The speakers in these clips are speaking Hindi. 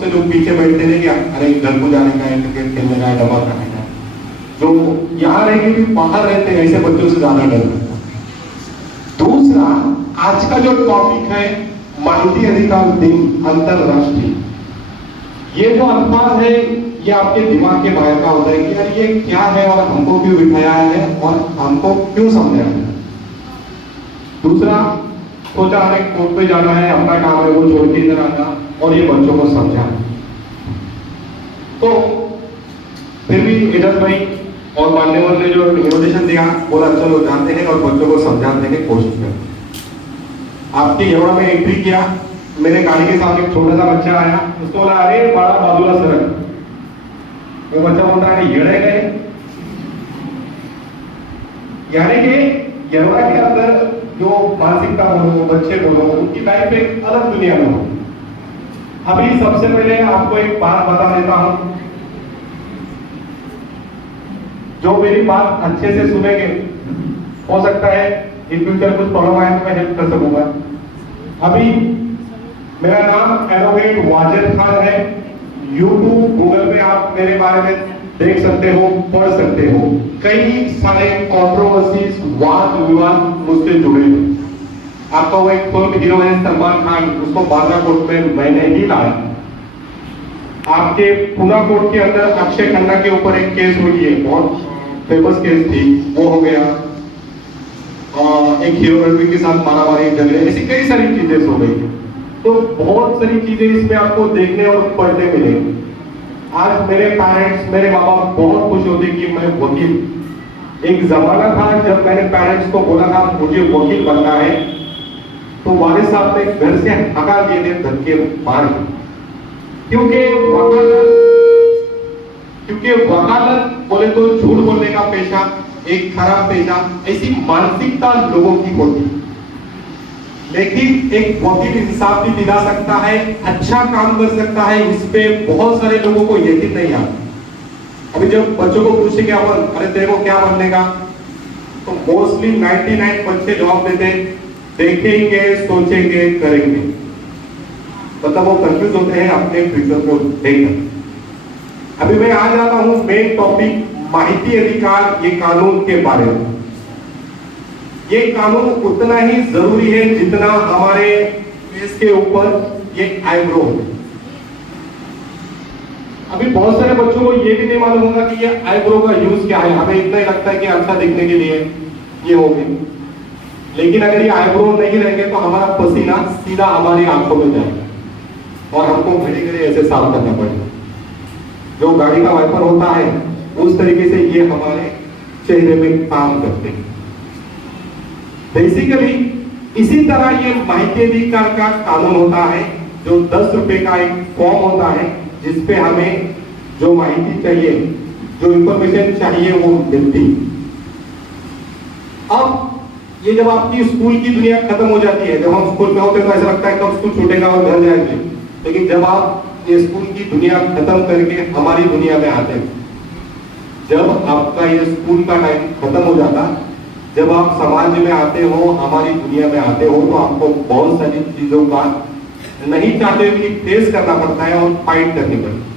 से लोग पीछे बैठते थे क्या, अरे घर को जाने का है, क्रिकेट खेलने का है, दबा करने का है। जो यहाँ रह के भी बाहर रहते हैं ऐसे बच्चों से ज्यादा डर लगता है। दूसरा, आज का जो टॉपिक है माहिती अधिकार दिन अंतरराष्ट्रीय, ये जो अल्फाज है ये आपके दिमाग के बाहर का होता है कि यार ये क्या है और हमको क्यों बिठाया है और हमको क्यों समझाया है। दूसरा, सोचा हमें कोर्ट पे जाना है, अपना काम है वो छोड़ के इधर आना और ये बच्चों को समझाना। तो फिर भी इधर भाई और मान्यवर ने जो इन्विटेशन दिया, बोला चलो जाते हैं और बच्चों को समझाने की कोशिश करें। आपके यमुना में एंट्री किया, मेरे गाड़ी के सामने एक छोटा सा बच्चा आया, उसको बोला अरे बड़ा बादुला सरक। वो बच्चा बोलता है येड़े गए। यानी कि यमुना के अंदर जो मानसिकता बोलो, बच्चे बोलो, उनकी लाइफ एक अलग दुनिया में हो। अभी सबसे पहले आपको एक बात बता देता हूं, जो मेरी बात अच्छे से सुनेंगे, हो सकता है इन फ्यूचर कुछ प्रॉब्लम आए तो मैं हेल्प कर सकूंगा। अभी मेरा नाम एडवोकेट वाजिद खान है। यूट्यूब गूगल पे आप मेरे बारे में देख सकते हो, पढ़ सकते हो। कई सारे कंट्रोवर्सीज, वाद विवाद मुझसे जुड़े हैं। आपका वो एक फिल्म हीरो है सलमान खान, उसको बालाकोट में मैंने ही लाया। आपके पूना कोर्ट के अंदर अक्षय खन्ना के ऊपर एक केस हुई है, बहुत फेमस केस थी, वो हो गया। एक हीरो रणवीर के साथ मारामारी झगड़े, ऐसी कई सारी चीजें हो गई। तो बहुत सारी चीजें इसमें आपको देखने और पढ़ने मिलेंगी। आज मेरे पेरेंट्स, मेरे माँ बाप बहुत खुश होते कि मैं वकील। एक जमाना था जब मैंने पेरेंट्स को बोला था मुझे वकील बनना है, तो वालिद साहब ने घर से हकार दिए थे, धक्के मार के। क्योंकि वकालत बोले तो झूठ बोलने का पेशा, एक खराब पेशा, ऐसी मानसिकता लोगों की होती। लेकिन एक वकील इंसाफ भी दिला सकता है, अच्छा काम कर सकता है, इस पे बहुत सारे लोगों को यकीन नहीं आता। अभी जब बच्चों को पूछे क्या बन, अरे तेरे को क्या बनने का, तो मोस्टली 99 बच्चे जवाब देते देखेंगे, सोचेंगे, करेंगे। मतलब वो कंफ्यूज होते हैं अपने फ्यूचर को देखकर। अभी मैं आ जाता हूं मेन टॉपिक, माहिती अधिकार, ये कानून के बारे में। ये कानून उतना ही जरूरी है जितना हमारे फेस के ऊपर ये आईब्रो है। अभी बहुत सारे बच्चों को ये भी नहीं मालूम होगा कि ये आईब्रो का यूज क्या है। हमें इतना ही लगता है कि अच्छा दिखने के लिए ये हो गए, लेकिन अगर ये आईब्रो नहीं रहेंगे तो हमारा पसीना सीधा हमारी आंखों में जाएगा और हमको घड़ी घड़ी ऐसे साफ करना पड़ेगा। जो गाड़ी का वाइपर होता है उस तरीके से ये हमारे चेहरे में काम करते हैं। बेसिकली इसी तरह ये माहिती अधिकार का कानून होता है, जो 10 रुपए का एक फॉर्म होता है जिसपे हमें जो माहिती चाहिए, जो इंफॉर्मेशन चाहिए वो मिलती। अब ये जब आपकी स्कूल की दुनिया खत्म हो जाती है, जब हम स्कूल में होते हैं तो ऐसा लगता है कब स्कूल छूटेगा और घर जाएंगे। लेकिन जब आप ये स्कूल की दुनिया खत्म करके हमारी दुनिया में आते हैं, जब आपका ये स्कूल का टाइम खत्म हो जाता, जब आप समाज में आते हो, हमारी दुनिया में आते हो, तो आपको बहुत सारी चीजों का नहीं चाहते भी फेस करना पड़ता है और फाइट करनी पड़ती है।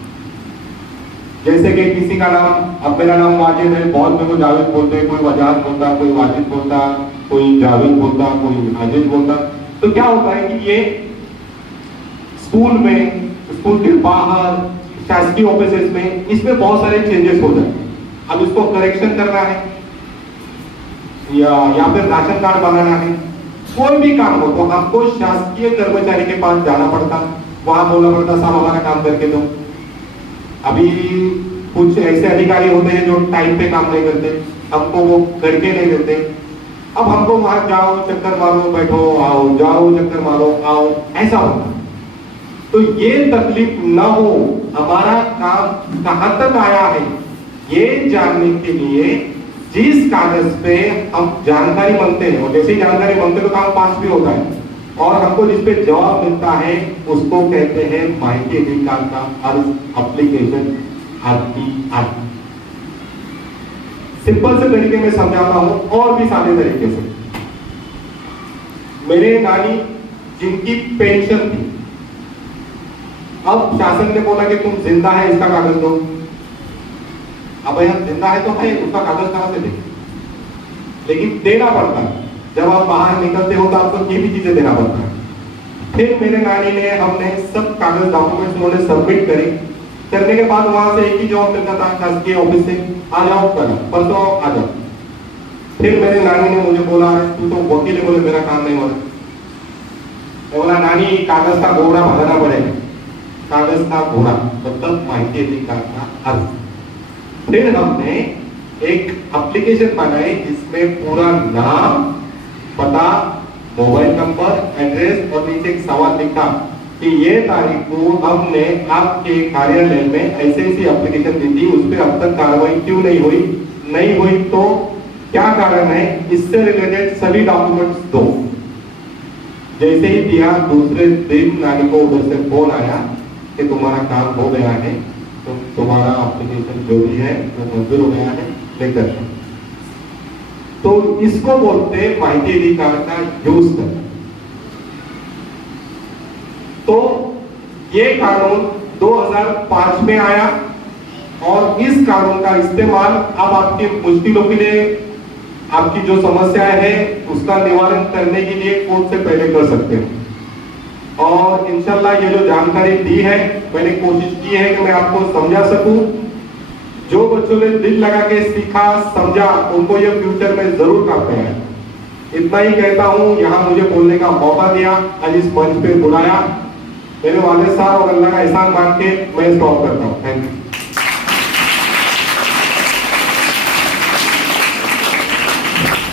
जैसे कि किसी का नाम, अब मेरा नाम वाजिद है, बहुत मेरे को जावेद बोलते हैं, कोई वजाद बोलता, कोई वाजिद बोलता, कोई जावेद बोलता, कोई आजिद बोलता। तो क्या होता है कि ये स्कूल में, स्कूल के बाहर, शासकीय ऑफिसेस में, इसमें बहुत सारे चेंजेस हो जाते हैं। अब इसको करेक्शन करना है या फिर राशन कार्ड बनाना है, कोई भी काम हो तो आपको शासकीय कर्मचारी के पास जाना पड़ता, वहां बोलना पड़ता साहब हमारा काम करके दो। अभी कुछ ऐसे अधिकारी होते हैं जो टाइम पे काम नहीं करते, हमको वो करके नहीं देते। अब हमको वहां जाओ, चक्कर मारो, बैठो, आओ, जाओ, चक्कर मारो, आओ, ऐसा होता। तो ये तकलीफ ना हो, हमारा काम कहां तक आया है ये जानने के लिए जिस कागज पे हम जानकारी मांगते हैं, और जैसे ही जानकारी मांगते हैं तो काम पास भी होता है, और हमको जिस पे जवाब मिलता है उसको कहते हैं माहिती अधिकार का एप्लीकेशन, RTI। सिंपल से तरीके में समझाता हूं और भी सादे तरीके से। मेरे नानी जिनकी पेंशन थी, अब शासन ने बोला कि तुम जिंदा है, इसका कागज दो। अब यहाँ जिंदा है तो है, उसका कागज कहां से देंगे? लेकिन देना पड़ता है। जब आप बाहर निकलते हो तो आपको ये भी चीजें देना पड़ता है। फिर मेरे नानी ने, हमने सब कागज डॉक्यूमेंट्स उन्होंने सबमिट करे। करने के बाद वहां से एक ही जवाब मिलता था शासकीय ऑफिस से, आ जाओ कल, परसों आ जाओ। फिर मेरे नानी ने मुझे बोला, तू तो वकील है, बोले मेरा काम नहीं हो रहा। मैं बोला नानी कागज का घोड़ा भगाना पड़ेगा। कागज का घोड़ा मतलब माहिती अधिकार का अर्थ। फिर हमने एक एप्लीकेशन बनाई जिसमें पूरा नाम, पता, मोबाइल नंबर, एड्रेस और नीचे एक सवाल लिखा कि ये तारीख को हमने आपके कार्यालय में ऐसे ऐसी एप्लीकेशन दी थी, उस पर अब तक कार्रवाई क्यों नहीं हुई, नहीं हुई तो क्या कारण है, इससे रिलेटेड सभी डॉक्यूमेंट्स दो। जैसे ही दिया दूसरे दिन नानी को उधर से फोन आया कि तुम्हारा काम हो गया है, तो तुम्हारा एप्लीकेशन जो भी है वो मंजूर हो गया है, लेकर। तो इसको बोलते माहिती अधिकार का यूज करना। तो ये कानून 2005 में आया और इस कानून का इस्तेमाल अब आपकी मुश्किलों के लिए, आपकी जो समस्या है उसका निवारण करने के लिए कोर्ट से पहले कर सकते हो। और इंशाल्लाह ये जो जानकारी दी है, मैंने कोशिश की है कि मैं आपको समझा सकूं। जो बच्चों ने दिल लगा के सीखा, समझा, उनको ये फ्यूचर में जरूर काम में आए। इतना ही कहता हूं, यहाँ मुझे बोलने का मौका दिया, आज इस मंच पे बुलाया, मेरे वालिद साहब और अल्लाह का एहसान मान के मैं स्टॉप करता हूँ। Thank you.